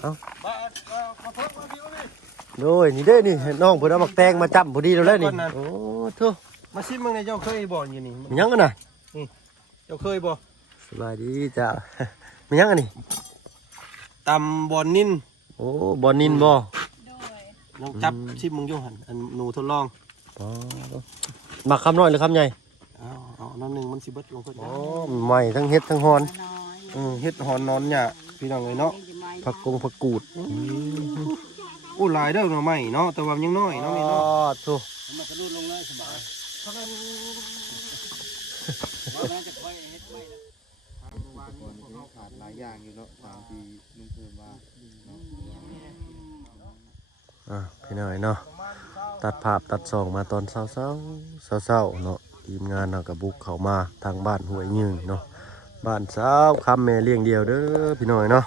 เอาโดยนี่เด้นี่น้องเพิ่นเอาหมักแตงมาจับพอดีแล้วนี่โอ้โธ่มาชิมมึงในเจ้าเคยบ่อยู่นี่ มันยังกันน่ะเจ้าเคยบ่สบายดีจ้ามันยังกันนี่ตำบอนนินโอ้บอลนินบ่ลองจับชิมมึงอยู่หั่นอันหนูทดลองหมักคำน้อยหรือคำใหญ่เอาน้ำหนึ่งมันสิเบิดลงเพิ่นอ๋อใหม่ทั้งเฮ็ดทั้งฮอนเฮ็ดหอนนอนเนี่ยพี่น้องเลยเนาะผักกูดอู้หลายเด้อหน่อไม้เนาะแต่ว่ายังน้อยเนาะนี่เนาะโธ่มันกระดูดลงเลยสบายขาดหลายอย่างอยู่เนาะบางทีลุงเพิ่มว่าพี่น้อยเนาะตัดภาพตัดส่องมาตอนเช้าเนาะทีมงานเรากับบุกเข้ามาทางบ้านห้วยยืงเนาะบ้านสาวคำแม่เลี้ยงเดียวเด้อพี่น้อยเนาะ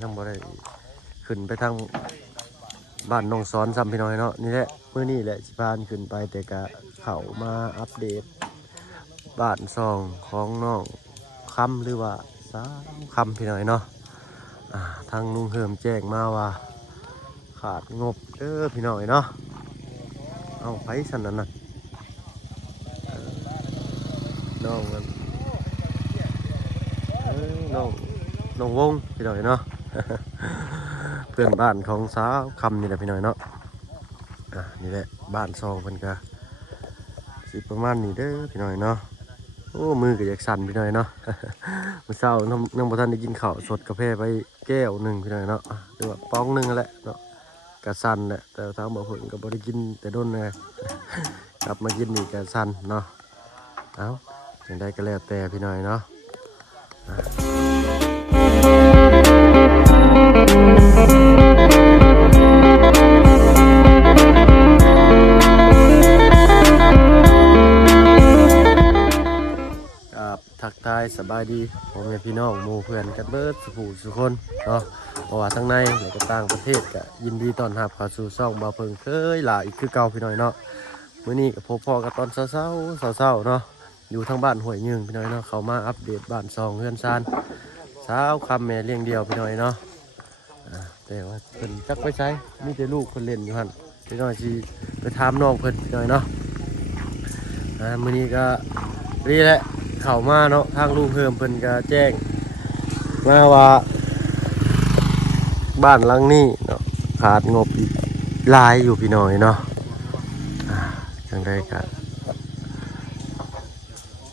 ยังบ่ได้ขึ้นไปทางบ้านน้องสอนซ้ำพี่น้อยเนาะนี่แหละมื้อนี้แหละสิพานขึ้นไปแต่กะเข้ามาอัปเดตบ้านซองของน้องคำหรือว่าสาวคำพี่น้อยเนาะทางลุงเฮิมแจ้งมาว่าขาดงบเด้อพี่น้อยเนาะเอาไปสันนั่นน่ะน้องมันน้องวงพี่น้อยเนาะ เพื่อนบ้านของสาวคำนี่แหละพี่น้อยเนาะนี่แหละบ้านซองเพิ่นก็สิประมาณนี้เด้อพี่น้อยเนาะโอ้มือก็อยากสั่นพี่น้อยเนาะ เมื่อเช้าน้องบ่ทันได้กินข้าวสดกาแฟไปแก้วหนึ่งพี่น้อยเนาะหรือว่าป้องหนึ่งแหละเนาะกะสั่นแหละแต่ทางบ่เพิ่นก็บ่ได้กินแต่โดนเลย กลับมากินนี่กะสั่นเนาะเอาจังได้ก็แล้วแต่พี่น้อยเนาะทักทายสบายดีผมเป็นพี่น้องหมู่เพื่อนกันเบิดสุคนเนาะเพราะว่าทั้งในและก็ต่างประเทศก็ยินดีต้อนรับเข้าสู่ช่องบ่าวเพิ่งเคยหลายอีกคือเก่าพี่น้อยเนาะมื้อนี้ก็พบพ่อกันตอนเช้าเนาะอยู่ทางบ้านห้วยยืงพี่น้อยเนาะเข้ามาอัปเดตบ้านซองเฮือนซานสาวคำแม่เลี้ยงเดียวพี่น้อยเนาะแต่ว่าเพิ่นจักไปใช้มีแต่ลูกเพิ่นเล่นอยู่หั่นพี่น้อยสิไปถามน้องเพิ่นพี่น้อยเนาะมื้อนี้ก็นี่แหละเข้ามาเนาะทางลูกเพิ่มเพิ่นก็แจ้งมาว่าบ้านหลังนี้เนาะขาดงบอีกหลายอยู่พี่น้อยเนาะจังได้กัน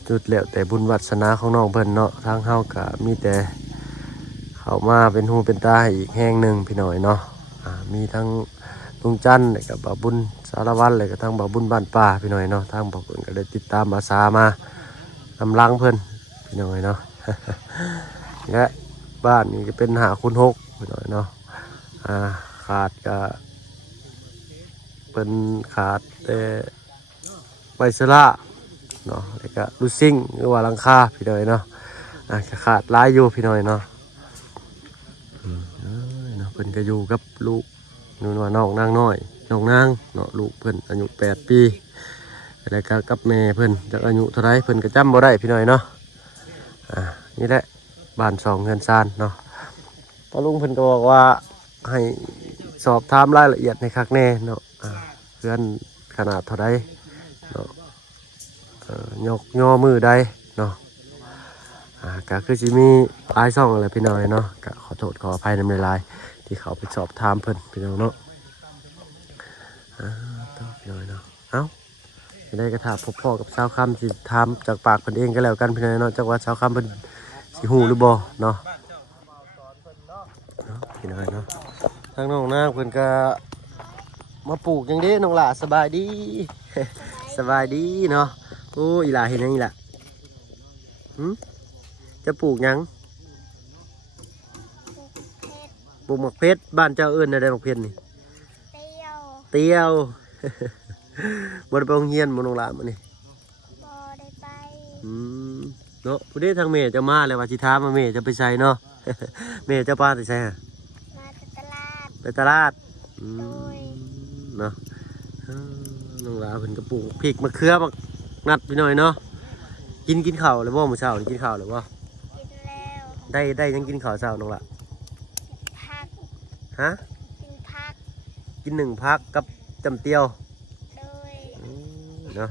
จุดแล้วแต่บุญวัสนาของน้องเพิ่นเนาะทางเฮาก็มีแต่เข้ามาเป็นหูเป็นตาอีกแห่งหนึ่งพี่น้อยเนาะมีทั้งลุงจันทร์และกับบ่าวบุญสารวัตรและกับทางบ่าวบุญบ้านป่าพี่น้อยเนาะทางบ่าวเพิ่นก็ได้ติดตามอาสามาทำรังเพิ่นพี่น้อยเนาะ และบ้านนี้ก็เป็นหาคุณหกพี่น้อยเนาะขาดก็เป็นขาดแต่ไวเซล่าเนาะแล้วก็ลูซิ่งหรือว่าหลังคาพี่น้อยเนาะขาดหลายอยู่พี่น้อยเนาะเพิ่นก็อยู่กับลูกนู่นว่าน้องนางน้อยน้องนางเนาะลูกเพิ่นอายุ8 ปีแล้วก็กับแม่เพิ่นจากอายุเท่าไรเพิ่นก็จำบ่ได้พี่น้อยเนาะนี่แหละบ้านซองเฮือนซานเนาะตาลุงเพิ่นก็บอกว่าให้สอบถามรายละเอียดในคักแน่เนาะเพื่อนขนาดเท่าไรเนาะยกย่อมือใดเนาะก็คือสิมีหลายช่องอะไรพี่น้อยเนาะก็ขอโทษขออภัยในหลายที่เขาไปสอบถามเพิ่นพี่น้องเนาะพี่น้อยเนาะเอ้าจะได้กระถาพบพ่อกับชาวคำสิถามจากปากเพิ่นเองก็แล้วกันพี่น้อยเนาะจากว่าชาวคำเพิ่นสิฮู้หรือบ่เนาะพี่น้อยเนาะทางน้องนางเพิ่นก็มาปลูกอย่างนี้น้องหล่าสบายดี สบายดีเนาะโอ้อีหล่าเห็นยังอีหล่ะจะปลูกยังปลูกหมกเพชรบ้านเจ้าเอิญอะไรหมกเพชรนี่เตียว บนไปโรงเรียนบนโรงแรมมันนี่บ่ได้ไปเนาะผู้ใดทางเมย์จะมาเลยว่าชิท้ามาเมย์จะไปใส่เนาะ เมย์จะป้าไปใส่ฮะมาตลาดไปตลาดเนาะน้องลาเพิ่นกระปุกพริกมะเขือมางัดไปหน่อยเนาะกินข้าวเลยบ่มื้อเช้ากินข้าวเลยบ่กินแล้วได้ยังกินข้าวเช้าน้องละผั ฮะ กินผัก กินหนึ่งพักกับจำเตียว โดย เนาะ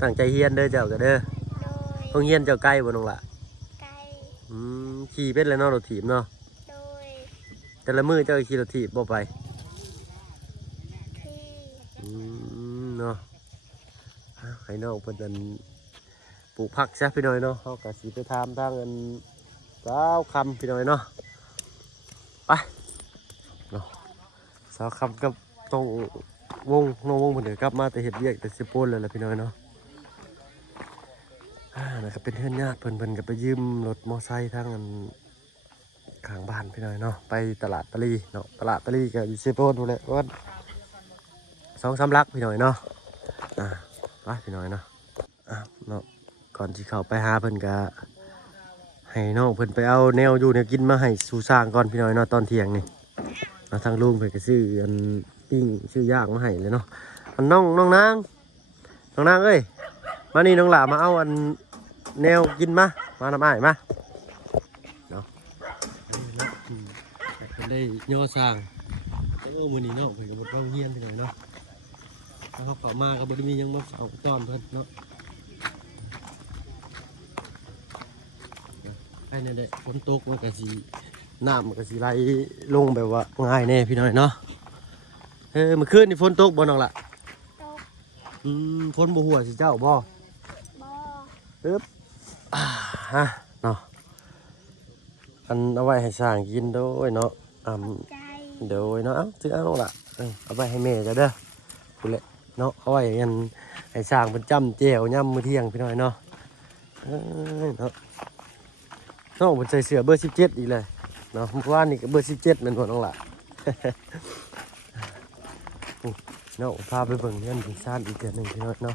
ตั้งใจเฮียนเด้อเจ้าก็เด้อ โดย ห้องเฮียนเจ้าใกล้บ่น้องล่ะ ไก่ ขี่เป็นแล้วเนาะรถถีบเนาะ โดย แต่ละมื้อเจ้าก็ขี่รถถีบบ่ไป ที่ เนาะให้น้องเพิ่นอันปลูกผักซะพี่น้อยเนาะเฮาก็สิไปถามทางอันสาวคำพี่น้อยเนาะไปเนาะสาวคำกับต้องวงน้องวงเพิ่นเดี๋ยวกลับมาแต่เฮ็ดเวียกแต่สิโปนเลยล่ะพี่น้อยเนาะนะครับเป็นเพื่อนญาติเพิ่นก็ไปยืมรถมอไซค์ทางอันข้างบ้านพี่น้อยเนาะไปตลาดตะลีเนาะตลาดตะลีก็อยู่สิโปนพุ่นแหละว่า2-3 ลักพี่น้อยเนาะไปพี่น้อยเนาะเนาะก่อนที่เข้าไปหาเพิ่นก็ให้น้องเพิ่นไปเอาแนวอยู่แนวกินมาให้สู่สร้างก่อนพี่น้อยเนาะตอนเที่ยงนี่ทางลุงเพิ่นก็ซื้ออันปิ้งซื้อย่างมาให้เลยเนาะอันน้องนางเอ้ยมานี่น้องหล่ามาเอาอันแนวกินมาน้ำอ้ายมาเนาะเพิ่นได้ย่อสร้างมื้อนี้เนาะเพิ่นก็บ่ต้องเฮียนพี่น้อยเนาะแล้วเขาเข้ามาก็บ่ได้มีหยังมาเอาต้อนเพิ่นเนาะไอ้นี่แหละฝนตกมันก็สิน้ำมันก็สิไหลลงแบบว่าง่ายแน่พี่น้อยเนาะเมื่อคืนนี่ฝนตกบ่น้องล่ะ ตก ฝนบ่หัวสิเจ้าบ่ บ่ ปึ๊บเนาะอันเอาไว้ให้สร้างกินโดยเนาะใจ โดยเนาะซื้อเอาน้องล่ะเอาไว้ให้แม่จ้ะเด้อพุ่นแหละเนาะเอาไว้กันให้สร้างเป็นจ้ำแจ่วย่ำมื้อเที่ยงพี่น้อยเนาะเนาะน้องเป็นใส่เสื้อเบอร์17อีกเลยเนาะเมื่อวานนี่ก็เบอร์17นั่นบ่น้องล่ะ เนาะพาไปเบิ่งเงินเป็นซ่านอีกเดือนหนึ่งพี่น้อยเนาะ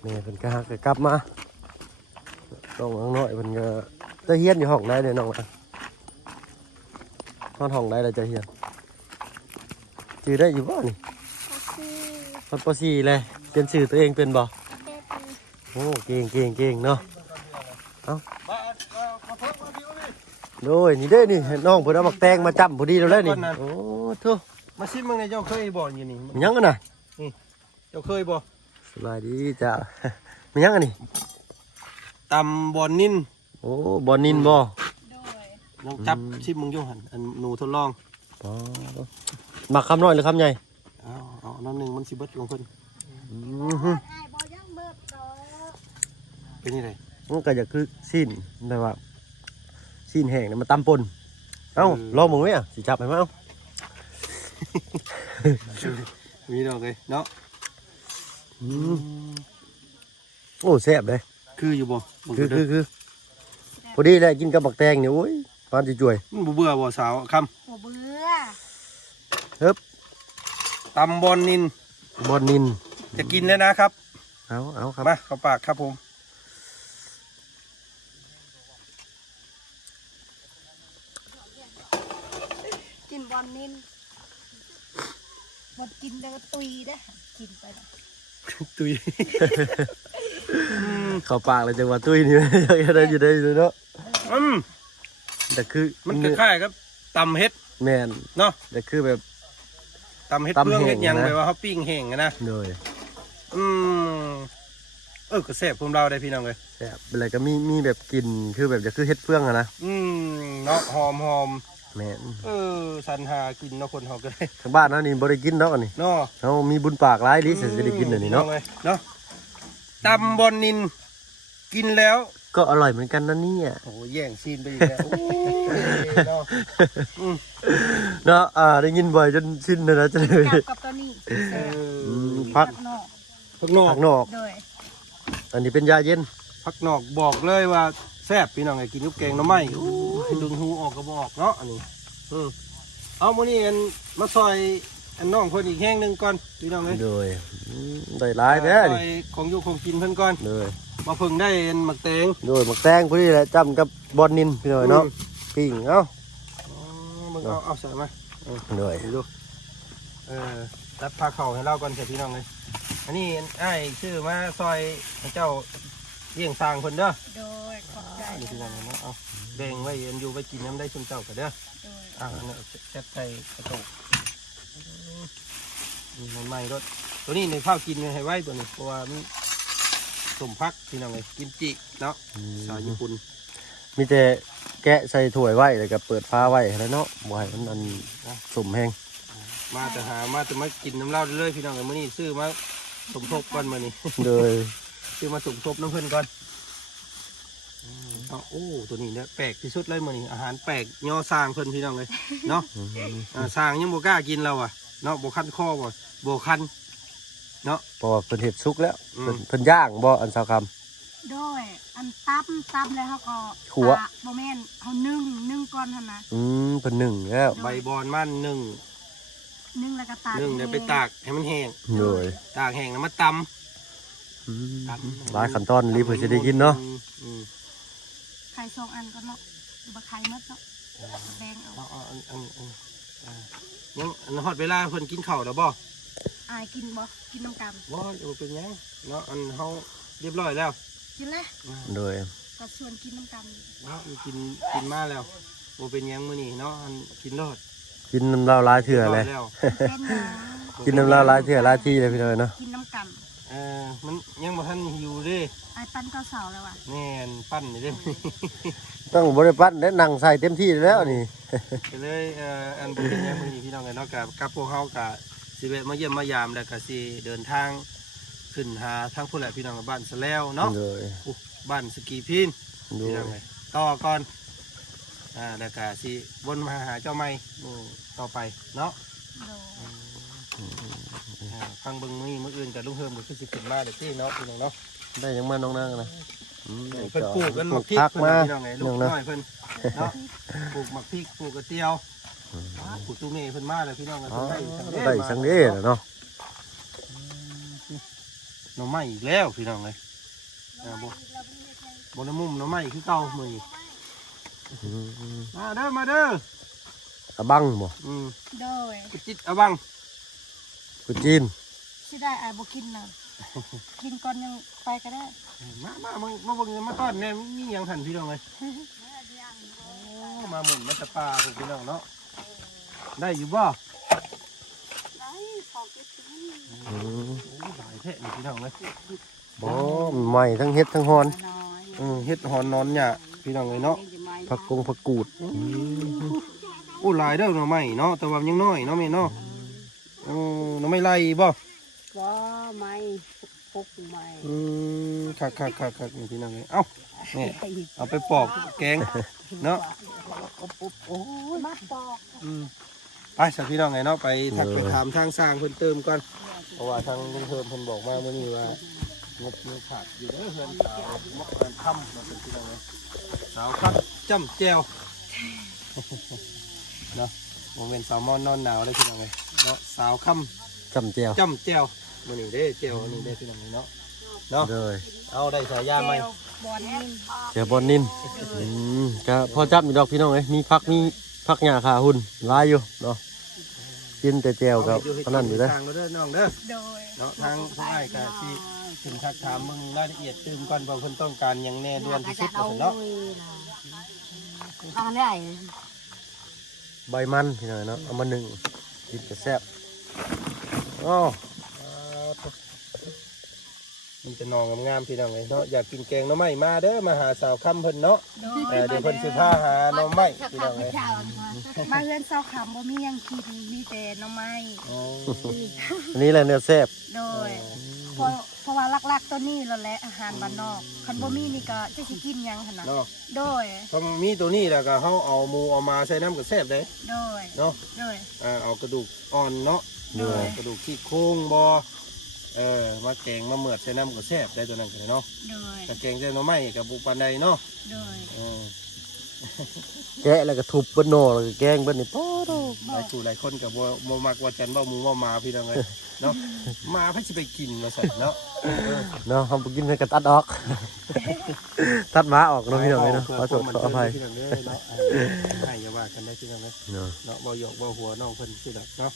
แม่เป็นก็ฮักก็กลับมาน้องน้อยเป็นก็จะเฮียนอยู่ห้องได้เลยน้องอ่ะห้องได้เลยจะเฮียนจือได้อยู่บ่นี่ ผักชี ตอนป .4 เลยเป็นชื่อตัวเองเป็นบ่ เป็ด โอ้เก่งเนาะโดยนี่เด้นี่น้องเพิ่นเอาหมักแตงมาจับพอดีแล้วเลยนี่โอ้ทุ มาชิมมึงไงเจ้าเคยบ่อยู่นี่ มันยังกันน่ะ เจ้าเคยบ่ สบายดีจ้า มันยังกันนี่ ตำบอนนิน โอ้บอลนินบ่ ลองจับชิมมึงอยู่หั่นอันหนูทดลอง อ๋อหมักคำน้อยหรือคำใหญ่ เอาน้ำหนึ่งมันสิเบิดของเพิ่น บ่ยังเบิดต่อ เป็นยังไง มันก็จะคือสิ้นแต่ว่าสิ้นแห้งเนี่ยมันตำปนเอ้าลองมึงไหมอ่ะสิจับไปมั้ยเอ้า มีดอกเลยเนาะ โอ้แซ่บเลย คืออยู่บ่ คือพอดีเลยกินกับบักแตงเนี่ยโอ้ยปานจะจ่วย มันบ่เบื่อบ่สาวค บ่เบื่อ ำตำบอนนิน บอลนิน จะกินแล้วนะครับ เอาครับ มาเข้าปากครับผม กินบอลนินบ่กินแล้วก็ตุยเด้อกินไปแล้ว ตุย เข้าปากเลยจังหวะตุ้ยนี่ ยังได้อยู่ได้อยู่เนาะแต่คือ มันคล้ายๆครับตำเฮ็ด แมน เนาะ แต่คือแบบ ตำเฮ็ด ตำ เพื่องเฮ็ดหยัง แห้งนะ แบบว่าเขาปิ้งแห้งอะนะ เลย ก็แซ่บผมเราได้พี่น้องเลย แซ่บอะไรก็มีแบบกินคือแบบจะคือเฮ็ดเฟื่องอะนะ เนาะหอม แม่น สันหากินเนาะคนเขาก็ได้ ทางบ้านเนาะนี่บ่ได้กินเนาะอันนี่ เนาะ เฮามีบุญปากหลายลิสิจะได้กินอันนี้เนาะ เนาะตำบอนนินกินแล้ว ก็อร่อยเหมือนกันนะเนี่ย โอ้แย่งซีนไปอีกแล้วโอ้ยเนาะ เนาะได้ยินบ่อยจนชินเลยนะจะเลย จับกับตัวนี้ พัก นอก พักนอก ข้างนอก โดย อันนี้เป็นยาเย็น พักนอกบอกเลยว่าแซ่บพี่น้องไงกินกับแกงหน่อไม้โอ้ยดึงหูออกก็บอกเนาะอันนี้เอามื้อนี้อันมาซอยอันน้องเพิ่นอีกแห้งหนึงก่อนพี่น้องเลย โดยได้หลายแท้ ซ นี่ อยของอยู่ของกินเพิ่นก่อน โดย มาเพิ่งได้อันหมักแตง โดยหมักแตงพอดีแหละจำกับบอลนินพี่หน่อยเนาะปิ้งเอ้า มึงเอาใส่มา โดย ดูตัดผ้าเข่าให้เราก่อนเถอะพี่น้องเลยอันนี้ไอ้ายชื่อมาซอยให้เจ้าเลี้ยงสร้างเพิ่นเด้อ โดยขอบใจ นี่พี่น้องเนาะเอาแบ่งไว้อันอยู่ไว้กินน้ำได้ชุนเจ้าก็เด้อ โดย เนี่ยแซ่บไก่กระโตกใหม่ๆรสตัวนี้ในข้าวกินให้ไว้ตัวนี้เพราะว่ามันสมพักพี่น้องเลยกิมจิเนาะสาวญี่ปุ่น มีแต่แกะใส่ถ้วยไว้แล้วก็เปิดฟ้าไว้แล้วเนาะบ่ให้มันอันสมแห้ง มาแต่มากินน้ำเหล้าเรื่อยๆพี่น้องเลยมื้อนี้ซื้อมาสมทบก่อนมื้อนี้ โดย ซื้อมาสมทบน้ำเพิ่นก่อนโอ้ตัวนี้เนี่ยแปลกที่สุดเลยมื้อนี้อาหารแปลกย่อสร้างเพิ่นพี่น้องเลยเนาะสร้างยังบ่กล้ากินเราอ่ะเนาะบ่คันคอบ่คันเนาะ เพราะว่าเพิ่นเฮ็ดสุกแล้วเพิ่นย่างบ่อันสาวคำ โดยอันตับแล้วเขาก็ ขัว ตากบ่แม่นเขานึ่งก่อนหั่นนะ เพิ่นนึ่งแล้ว ใบบอนมันนึ่ง นึ่งแล้วก็ตาก เดี๋ยวไปตากให้มันแห้ง โดย ตากแห้งแล้วมาตำ หลายขั้นตอนรีบเพื่อจะได้กินเนาะ ไข่2อันก็เนาะบ่ไข่หมดเนาะแบ่งเอา ยังฮอดเวลาเพิ่นกินข้าวแล้วบ่ อายกินบ่กินน้ำกัน บ่เป็นหยังเนาะอันเฮาเรียบร้อยแล้ว กินแล้ว โดย ก็ชวนกินน้ำกัน เนาะกินมาแล้วบ่เป็นหยังมื้อนี้เนาะอันกินรอด กินน้ำลาวหลายเถื่อเลย แล้ว เป็นหยัง กินน้ำลาวหลายเถื่อหลายที่เลยพี่น้อยเนาะ กินน้ำกัน มันยังบ่ทันหิวเด้ อายปั้นก็เสาแล้วว่ะ แน่นปั้นนี่เด้ ต้องบริปัตและนั่งใส่เต็มที่แล้วนี่ ก็เลยอันบ่เป็นหยังมื้อนี้พี่น้องเนาะกับพวกเฮาก็สิแวะมาเยี่ยมมายามแล้วก็สิเดินทางขึ้นหาทางพุ่นแหละพี่น้องบ้านสะแล้วเนาะ โดย บ้านสกีพิน โด พี่ ย น้องเลยต่อก่อนแล้วก็สิวนมาหาเจ้าใหม่ต่อไปเนาะ โดย ฟังเบิ่งมื้ออื่นกับลุงเฮิมก็คือสิขึ้นมาเด้อพี่เนาะพี่น้องเนาะ ได้ยังมาน้องนางนะ เพิ่นปลูกกันหมักพริก พัก เพิ่น มา พี่น้องไงลูกน้อยเพิ่นเนาะปลูกหมักพริกปลูกกระเจียวปลูกตุ้เมเพิ่นมาเลยพี่น้องกัน อ๋อ ได้ ได้สังเด้เนาะ หน่อไม้อีกแล้วพี่น้องเลยบนมุมหน่อไม้คือเก่ามื้อนี้มาเด้อ อะบังบ่ โดย กุจิตเอาบัง กุจีน สิได้อายบ่กินน่ะกินก่อนยังไปก็ได้ มาเบิ่งมาก่อนแน่มีหยังทันพี่น้องเลยมาหมุนมาตะปาพวกพี่น้องเนาะได้อยู่บ่ ได้พอกิน หลายแท้นี่พี่น้องเลย บ่ใหม่ทั้งเฮ็ดทั้งฮอน เฮ็ดหอนนอนเนี่ยพี่น้องเลยเนาะ ผักกงผักกูด โอ้หลายเด้อหน่อไม้เนาะแต่ว่ายังน้อยเนาะแม่เนาะหน่อไม้ไล่บ่ ว่าไม่ปุกไม่ คักนี่พี่น้องเลยเอ้านี่เอาไปปอกแกงเนาะ โอ้ย มาปอก ไปสักพี่น้องไงเนาะไปทักไปถามทางสร้างเพิ่นเติมก่อนเพราะว่าทางลุงเพิ่มเพิ่นบอกมาเมื่อนี้ว่างบมีขาดอยู่เด้อเพิ่นสาวมกกันค่ำมาเป็นพี่น้องเลยสาวคัดจ้ำแจวเนาะโมเมนต์สาวมอนนอนหนาวเลยพี่น้องเลยเนาะสาวค่ จำเจียว ำจ้ำแจวมื่อนี้เด้แจวอันนี้เด้พี่น้องเลยเนาะเนาะ เลย เอาได้สายยาไหม แก้วบอนนิ่ม เจียวบอนนินก็พอจับอยู่ดอกพี่น้องเอ้ยมีพักหญ้าขาหุ่นหลายอยู่เนาะกินแต่เจียวกับอันนั้นอยู่เด้อ ทางเราเด้อน้องเด้อ โดย เนาะทางผู้อ้ายก็สิถึงทักถามมึงรายละเอียดตื่มก่อนว่าเพิ่นต้องการหยังแน่ด่วนที่สุดว่าซั่นเนาะ อะไร ใบมันพี่น้องเนาะเอามาหนึ่งกินจะแซ่บอ๋อ มีแต่หนองงามๆพี่น้องเลยเนาะอยากกินแกงหน่อไม้มาเด้อมาหาสาวค่ำเพิ่นเนาะ โดย เดี๋ยวเพิ่นสิพาหาหน่อไม้พี่น้องเลย มาเฮือนเซาขำบ่มีหยังกินมีแต่หน่อไม้ อ๋อ อันนี้แหละเนื้อแซ่บ โดยเพราะว่าลักๆตัวนี้แล้วแหละอาหารบ้านนอกคันบ่มีนี่ก็จะสิกินหยังหั่นน่ะ เนาะ โดย พอมีตัวนี้แล้วก็เฮาเอาหมูเอามาใส่น้ำก็แซ่บเด้ โดย เนาะ โดย เอากระดูกอ่อนเนาะ โดย กระดูกที่โครงบ่มาแกงมาเหมือดใส่น้ำก็แซ่บได้ตัวนั้นก็ได้เนาะ โดย แต่แกงใส่หน่อไม้กับบุปานใดเนาะ โดย แกะแล้วก็ทุบเบิ้ลโนแล้วก็แกงเบิ้ลนี่โป๊ด หลายคู่หลายคนกับบ่มักว่าจันบ่หมูบ่หมาพี่น้องเลยเนาะมาเพิ่นสิไปกินว่าซั่นเนาะ เนาะทำไปกินให้กระตัดออก ตัดหมาออกเนาะพี่น้องเลยเนาะขอโทษขออภัย พี่น้องเด้อเนาะให้อย่าว่ากันได้พี่น้องเด้อ เนาะ เนาะบ่หยอกบ่หัวน้องเพิ่นสิดอกเนาะ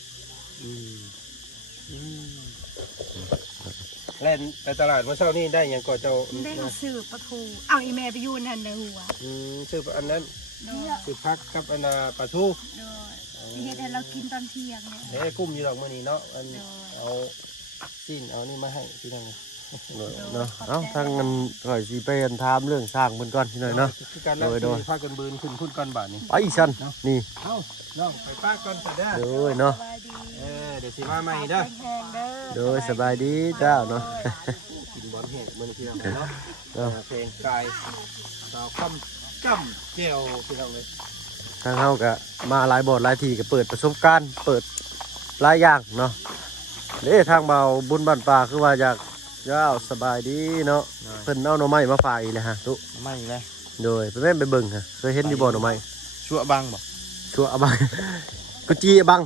เล่นไปตลาดเมื่อเช้านี่ได้หยังก็เจ้า ได้มาซื้อปลาทูเอาอีแม่ไปอยู่นั่นเลยหัว ซื้ออันนั้น โดย ซื้อพักกับอันน่ะปลาทู โดยที่เฮ็ดให้เรากินตอนเที่ยงเนี่ย เด้กุ้มอยู่ดอกมื้อนี้เนาะอันเอาสิ้นเอานี่มาให้พี่น้อง เนาะเอ้าทางนั้นก่อยสิไปกันถามเรื่องสร้างเพิ่นก่อนพี่น้อยเนาะ คือการนั่ง โดย พากันบืนขึ้นพุ่นก่อนบาทนี่ ไปซั่นนี่ เอ้าน้องไปป้าก่อนเสร็จเด้อ โดยเนาะ สบายดี เดี๋ยวสิมาใหม่เด้อ แห้งๆเด้อ โดยสบายดีเจ้าเนาะ กินบอลแห้งมื้อนี้พี่น้องเนาะ เนาะ เพลงกายสาวคำจ้ำแก้วพี่น้องเลย ทางเฮาก็มาหลายบ่อนหลายที่ก็เปิดประสบการณ์เปิดหลายอย่างเนาะเด้ทางเบาบุญบ้านป่าคือว่าอยากเจ้าสบายดีเนาะเพิ่นเอาหน่อไม้มาฝากอีกเลยฮะตุ ไม่เลย โดยไปแม่นไปเบิ่งฮะเคยเห็นอยู่บ่หน่อไม้ ชั่วบังบ่ ชัวเอาบัง กุจีบัง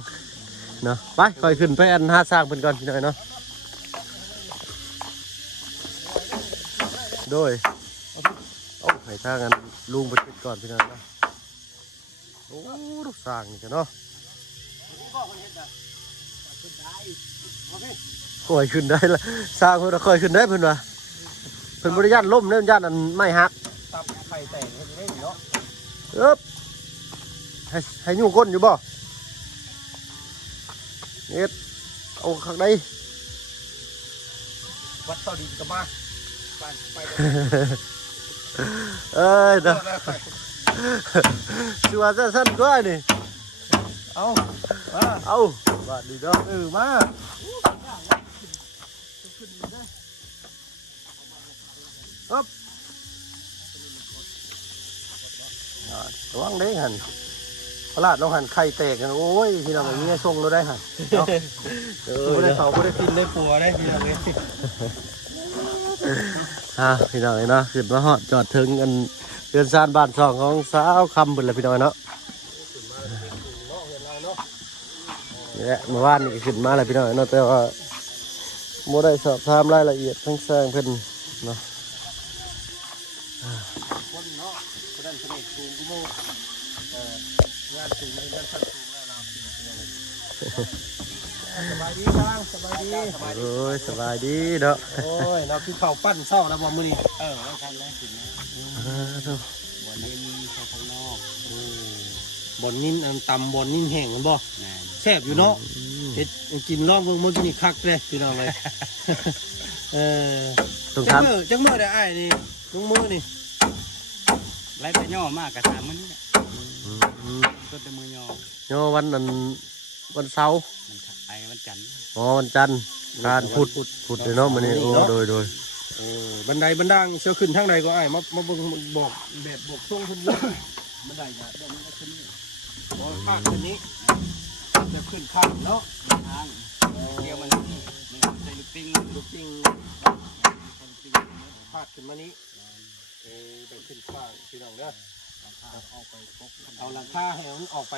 เนาะไปค่อยขึ้นไปอันหาสร้างเพิ่นก่อนพี่น้อยเนาะโดยเอาให้ทางกันลุงไปเก็บก่อนพี่น้อยเนาะโอ้ลูกสร้างนี่กันเนาะค่อยขึ้นได้ละสร้างเพิ่นค่อยขึ้นได้เพิ่นว่าเพิ่นบ่ได้ย่านล่มเด้อย่านอันไม้หัก ตับไข่แตกเพิ่นได้เนาะ เอ๊บให้ยุ่งก้นอยู่บ่เอ็ดเอาข้างใน วัดเตาดินก็มาไป เอ้ยเด้อชัวร์สั้นๆก็นี่ เอามา เอาบาดดีเด้อ มา ระวังเด้หันพลาดน้องหันไข่แตกกันโอ้ยพี่น้องอย่างนี้ส่งเราได้หันเนาะเออ บ่ได้เขาบ่ได้กินได้ปัวได้พี่น้องเลย พี่น้องเนาะขึ้นมาฮอดจอดถึงกันเรือนซานบ้านช่องของสาวคำเพิ่นแหละพี่น้องเนาะนี่แหละเมื่อวานนี่ก็ขึ้นมาแล้วพี่น้องเนาะแต่ว่าบ่ได้สอบถามรายละเอียดทั้งสร้างเพิ่นเนาะ คนเนาะคนนั้นเสน่ห์สูงกูโมงานสูงในงานชั้นสูงแล้วเราสบายดีบ้างสบายดี โอ้ยสบายดีเนาะ โอ้ยเราคือข้าวปั้นเศร้าแล้วบ่มื้อนี้ ไม่ทันแล้วสินะ เนาะ บ่เล่นเข้าข้างนอก บ่อนนิ่นอันตำบ่อนนิ่นแห้งมันบ่ แม่น แซ่บอยู่เนาะเฮ็ดกินรอบเมื่อกี้นี่คักเลยพี่น้องเลยเออ ต้อง จั ถาง ม มื้อได้อ้ายนี่ลุงมือนี่ ไล่ไปย่อมากกระถามมันนี่แหละ อืม ต้นแต่มือย่อ เนาะวันนั้นวันเสาร์ มันไอ้วันจันทร์ อ๋อวันจันทร์การพุธเลยเนาะมื้อนี้โอ้โดย บันไดบันดังเชียวขึ้นทางใดก็อ้ายมาเบิ่งบอกแบบบอกทรงเพิ่นเลยบันไดเนี่ยเดี๋ยวนี้ก็ขึ้นนี่บ่ภาคขึ้นนี้จะขึ้นข้างเนาะ ทางเกี่ยวมันนี่ใส่ลูกปิ้ง ลูกจริงภาคขึ้นมานี้ไปขึ้นข้างพี่น้องเด้อเอาหลังคาให้มันออกไป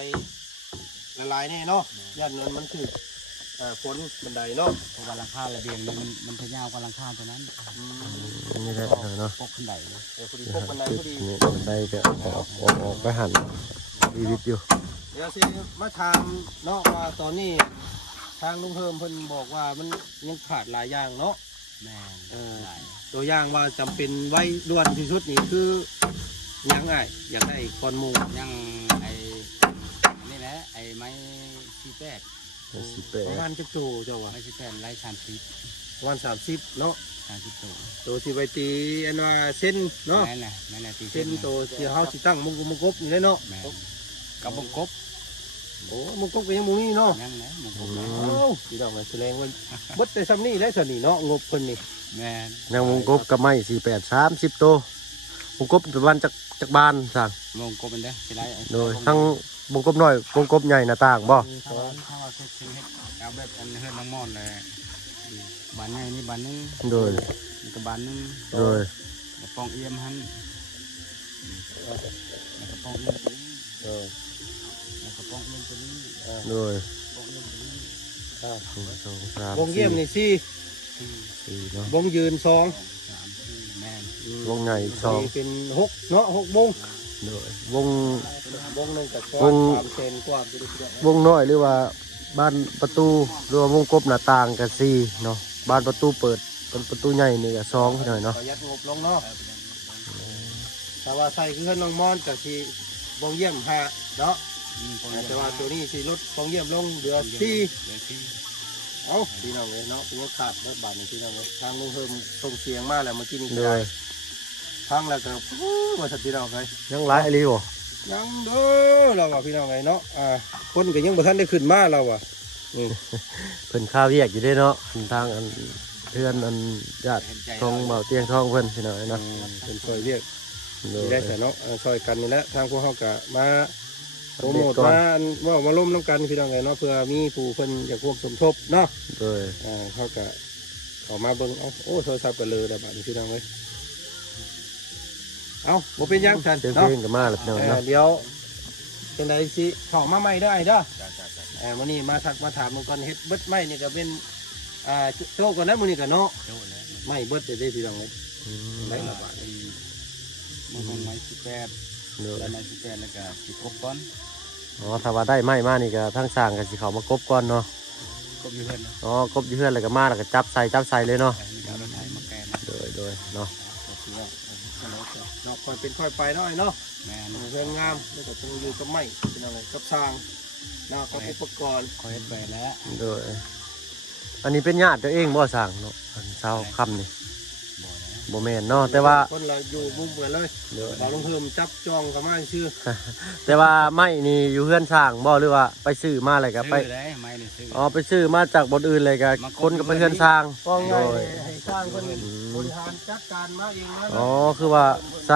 ละลายแน่เนาะย่านนั้นมันคือฝนบันไดเนาะ เพราะว่าหลังคาระเบียงนี่มันพยาวกว่าหลังคาตัวนั้น นี่แหละเนาะ ปกขึ้นไหนนะ พอดีพบบันไดพอดี นี่บันไดก็ออกไปหันชีวิตอยู่ เดี๋ยวสิมาถามเนาะว่าตอนนี้ทางลุงเพิ่มเพิ่นบอกว่ามันยังขาดหลายอย่างเนาะ แม่นได้ ตัวอย่างว่าจำเป็นไว้ด่วนที่สุดนี่คือยังไงอยากได้ก้อนหมู ยังไอ้นี่แหละไอ้ไม้ซีแปด สิเป ประมาณจะโตเจ้าว่า ไม้ซีแปดไล่30 วัน30เนาะ 30ตัว ตัวที่ไปตีอันว่าเส้นเนาะ นั่นแหละตี เส้นตัวที่เฮาสิตั้งมงกบนี่แหละเนาะ แม่นกับบงกบ โอ้มงกบก็ยังบ่มีเนาะ ยังนะบงกบ โอ้พี่น้องแสดงว่าเบิดแต่ซ้ำนี้แล้วซะนี่เนาะงบเพิ่นนี่ แม่น ยังวงกบกับไม้48 30ตัววงกบประมาณจักบานสั่ง บงกบมันเด้อสิไล่ โดยทั้งวงกบน้อยวงกบใหญ่หน้าต่างบ่ ถ้าว่าเฮ็ดเอาแบบอันเฮ็ดน้องมอนเลยบ้านใหญ่นี่บ้านนึง โดย นี่ก็บ้านนึง โดย แล้วปองเอี่ยมหันแล้วก็ปองเอี่ยมตัวนี้แล้วก็ปองเอี่ยมตัวนี้ โดย ปองเอี่ยมตัวนี้ 1 2 3 วงเยี่ยมนี่สี่ 4เนาะ วงยืน2 3 4แม่น วงใหญ่สอง นี่เป็น6เนาะ6วง โดยวง วงหนึงก็ วง 3เซนกว่าจะได้ วงน้อยหรือว่าว บ้านประตูรวมวงกบหน้าต่างกับ4เนาะบ้านประตูเปิดเป็นประตูใหญ่นี่ก็2พี่น้อยเนาะ ประหยัดงบลงเนาะแต่ว่าใส่คือน้องมอนกับที่บงเยี่ยมหาเนาะแต่ว่าตัวนี้สิลดบงเยี่ยมลงเหลือ4เอาพี่น้องเลยเนาะตัวขาดเบิดบาทนี่พี่น้องเลยทางลุงเฮิมส่งเสียงมาแล้วเมื่อกี้นี่ โด ก็ ย พังแล้วก็มาสัตว์พี่น้องเลย ยังหลายอีหลีบ่ ยังเด้อเราว่าพี่น้องไงเนาะคนก็ยังบ่ทันได้ขึ้นมาเราอ่ะ เพิ่นข้าวเวียกอยู่เด้เนาะทางอันเพื่อนอันญาติทองเบาเตียงทองเพิ่นพี่น้อยเนาะ เป็นซอยเรียก โด ที่ ย ได้แต่เนาะซอยกันนี่แหละทางพวกเขาก็มาโปรโมทมาว่ามาล้มน้ำกันพี่น้องไงเนาะเพื่อมีผู้เพิ่นอยากร่วมสมทบเนาะ โดย เขาก็ออกมาเบิ่งเอาโอ้โทรศัพท์ไปเลยแล้วบัดนี้พี่น้องเอ้ยเอาบ่เป็นหยังซั่น เสียงเพ เนาะ ลงก็มาแล้วพี่น้อยเนาะ เดี๋ยวจังไดสิเข้ามาใหม่ได้เด้อวันนี้มาทักมาถามมึงก่อนเฮ็ดเบิดไม้นี่ก็เป็นโจ้ก่อนนะมื้อนี้ก็เนาะ โจ้แล้ว ไม้เบิดได้พี่น้องเอ้ย อืม ได้ละบาท มันคงไม้18 โดย แล้วไม้18แล้วก็สิครบก่อน อ๋อถ้าว่าได้ไม้มานี่ก็ทางสร้างก็สิเข้ามากบก่อนเนาะ ครบอยู่เพิ่นนะ อ๋อกบอยู่เพื่อนแล้วก็มาแล้วก็จับใส่เลยเนาะ มีเอารถไถมาแกน โดยเนาะ ก็คือว่า เนาะค่อยเป็นค่อยไปเนาะไอ้เนาะ แม่น เพื่อนงามแล้วก็ต้องอยู่กับไม้เป็นอะไรกับสร้างเนาะกับอุปกรณ์ คอยเฮ็ดไปแล้ว โดยอันนี้เป็นญาติตัวเองบ่สร้างเนาะอันเช้าค่ำนี่ บ่แล้ว บ่แม่นเนาะแต่ว่า คนเราอยู่มุมเหมือนเลย โดย เราลงเพิ่มจับจองกับมาชื่อ แต่ว่าไม้นี่อยู่เพื่อนสร้างบ่หรือว่าไปซื้อมาอะไรก็ไป ซื้อได้ไม้นี่ซื้อ อ๋อไปซื้อมาจากบนอื่นเลยก็คนก็ไปเพื่อนสร้าง กองไง โดย ให้สร้างคนบริหารจัดการมาเองนะ อ๋อคือว่าส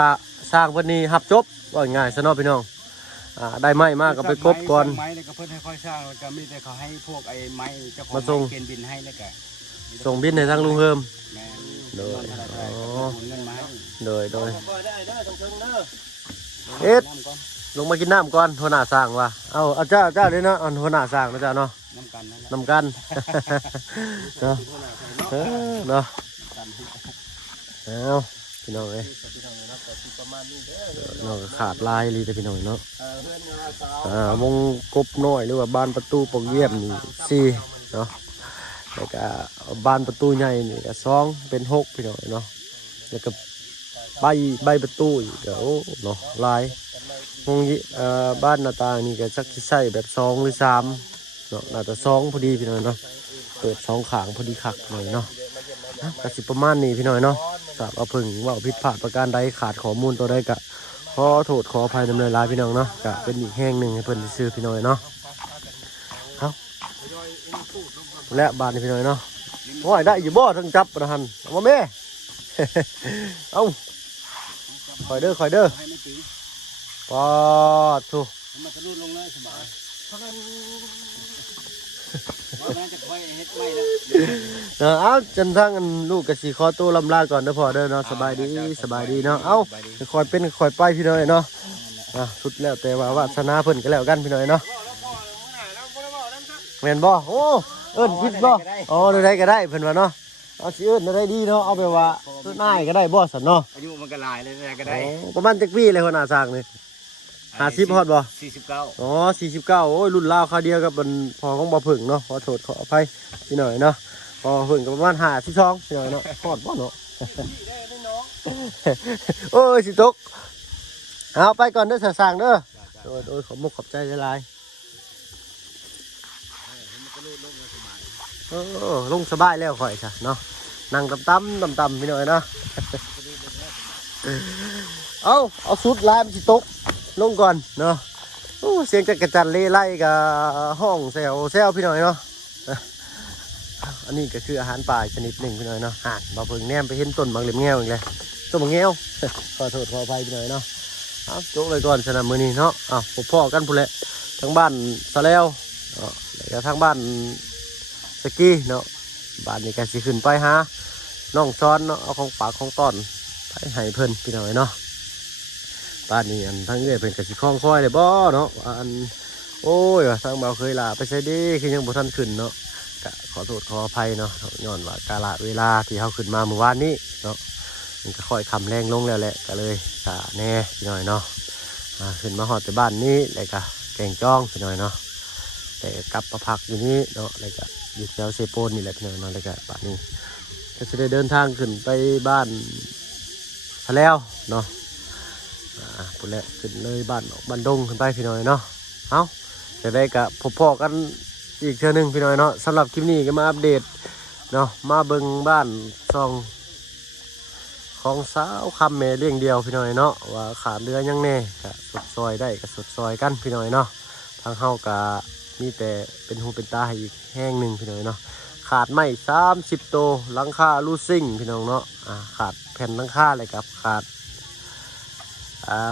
ร้างเพิ่นนี่รับจบว่าง่ายซะเนาะพี่น้องได้ไม้มาก็ไปกบก่อน ไม้แล้วก็เพิ่นให้ค่อยสร้างแล้วก็มีแต่เขาให้พวกไอ้ไม้เจ้าของ มาส่ง เกณฑ์บินให้แล้วก็ ส่งบินให้ทางลุงเฮิม แม่น โดย เงินเท่าไหร่ อ๋อ ก็หมุนเงินมาให้ โดย ก็ได้เด้อต้องเชิงเด้อ เอ็ด น้ำก่อน ลงมากินน้ำก่อนหัวหน้าสร้างว่าเอาเจ้าเลยเนาะหัวหน้าสร้างนะเจ้าเนาะ น้ำกันนั่นแหละ นำกัน เนาะเออเนาะเอาพี่น้องเอ้ย ประมาณนี้เด้อ น้องก็ขาดลายลีแต่พี่น้องเนาะ เพื่อนงานสาว วงกบน้อยหรือว่าบ้านประตูปกเยี่ยมนี่สี่เนาะแล้วก็บ้านประตูใหญ่นี่ก็2เป็น6พี่น้องเนาะแล้วก็ใบประตูอีกก็โอ้เนาะลายวงบ้านหน้าต่างนี่ก็สักสิใส่แบบ2หรือ3เนาะน่าจะ2พอดีพี่น้องเนาะเปิด2ข้างพอดีคักหน่อยเนาะก็สิประมาณนี้พี่น้อยเนาะทราบเอาเพิ่งว่าผิดพลาดประการใดขาดข้อมูลตัวใดก็ขอโทษขออภัยดำเนินรายพี่น้องเนาะก็เป็นอีกแห่งหนึ่งให้เพิ่นได้ซื้อพี่น้อยเนาะเอาและบาทนี่พี่น้อยเนาะโอ้ยได้อยู่บ่ทั้งจับนะฮันเอามาแม่ เอาคอยเด้อ ให้ไม่ตี ปอดทุ มันกระดูดลงเลยสบายว่าน่าจะค่อยเฮ็ดไม้แล้ว เอาจนทั้งอันลูกกะสิขอตัวลำลาก่อนเด้อพ่อเด้อเนาะสบายดีเนาะเอาคอยเป็นคอยไปพี่น้อยเนาะสุดแล้วแต่ว่าวาสนาเพิ่นก็แล้วกันพี่น้อยเนาะแม่นบ่โอ้เอิ้นผิดบ่อ๋อได้ก็ได้เพิ่นว่าเนาะเอาสิเอิ้นได้ดีเนาะเอาไปว่าน่ายก็ได้บ่ซั่นเนาะ อายุมันก็หลายเลยก็ได้ ประมาณจักปีเลยหัวหน้าสร้างนี่50ฮอดบ่ 49 อ๋อ49โอ้ยรุ่นราวคราวเดียวกับมันพอของบ่ผึ่งเนาะขอโทษขออภัยพี่หน่อยเนาะพอผึ่งก็ประมาณ52พี่หน่อยเนาะฮอดบ่เนาะ โอ้ยสิตกเอาไปก่อนเด้อสร้างเด้อโดยขอมุกขอบใจหลายๆโอ้ลงสบายแล้วข่อยจ้ะเนาะนั่งต่ำๆพี่หน่อยเนาะ เอาสุดลายมันสิตกลงก่อนเนาะโอ้เสียงจักรจันเล่ไล่กับห้องแซวพี่หน่อยเนาะอันนี้ก็คืออาหารป่าชนิดหนึ่งพี่หน่อยเนาะมาเพิ่งแนมไปเห็นต้นบางเหลี่ยมแง่วอีกเลยต้นบางแง่ว ขอโทษขออภัยพี่หน่อยเนาะเอาโจ๊กเลยก่อนสนามมือนี้เนาะพบพ่อกันพุ่นแหละทั้งบ้านสะแล้วแล้วก็ทั้งบ้านสกี้เนาะบ้านนี้ก็สิขึ้นไปหาน้องซ้อนเนาะเอาของปากของต้อนไปให้เพิ่นพี่หน่อยเนาะบ้านนี้อันทั้งเรื่อยเป็นกระสิคล้องคอยเลยบ่เนาะอันโอ้ยทางเบาเคยลาไปใช้ดีคือยังบ่ทันขึ้นเนาะก็ขอโทษขออภัยเนาะย้อนว่ากาลเวลาที่เขาขึ้นมาเมื่อวานนี้เนาะมันก็ค่อยคำแรงลงแล้วแหละก็เลยกะแน่พี่หน่อยเนาะขึ้นมาหอดแต่บ้านนี้เลยก็แกงจ้องพี่หน่อยเนาะ แต่กลับมาพักอยู่นี่เนาะแล้วก็อยู่แถวเซโปนนี่แหละพี่น้องเนาะแล้วก็ป่านนี้ก็จะได้เดินทางขึ้นไปบ้านทะแล้วเนาะพุ่นแหละขึ้นเลยบ้านดงขึ้นไปพี่น้อยเนาะเอาจะได้กับพบพ่อกันอีกเทื่อนึงพี่น้อยเนาะสำหรับคลิปนี้ก็มาอัปเดตเนาะมาเบิ่งบ้านซองของสาวคำแม่เลี้ยงเดียวพี่น้อยเนาะว่าขาดเรือยังแน่ก็สดซอยได้ก็สดซอยกันพี่น้อยเนาะทางเฮาก็มีแต่เป็นหูเป็นตาให้อีกแห้งหนึ่งพี่น้อยเนาะขาดไม้30 โตหลังคาลูซิ่งพี่น้องเนาะขาดแผ่นหลังคาเลยครับขาด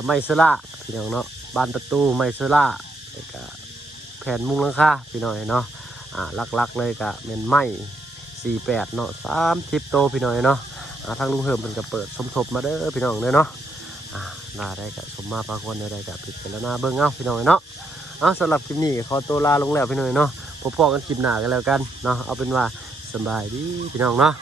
ไม้เซล่าพี่น้องเนาะบานประตูไม้เซล่าแล้วก็แผ่นมุงหลังคาพี่น้อยเนาะลักๆเลยก็เป็นไม้48เนาะ30 โตพี่น้อยเนาะทางลุงเฮิมเป็นก็เปิดสมทบมาเด้อพี่น้องเด้อเนาะน่าได้ก็สมมาพากคนได้ก็ผิดกันแล้วนะเบิ่งเอาพี่น้องเนาะสำหรับคลิปนี้ขอตัวลาลงแล้วพี่น้องเนาะพบกันคลิปหน้ากันแล้วกันเนาะเอาเป็นว่าสบายดีพี่น้องเนาะ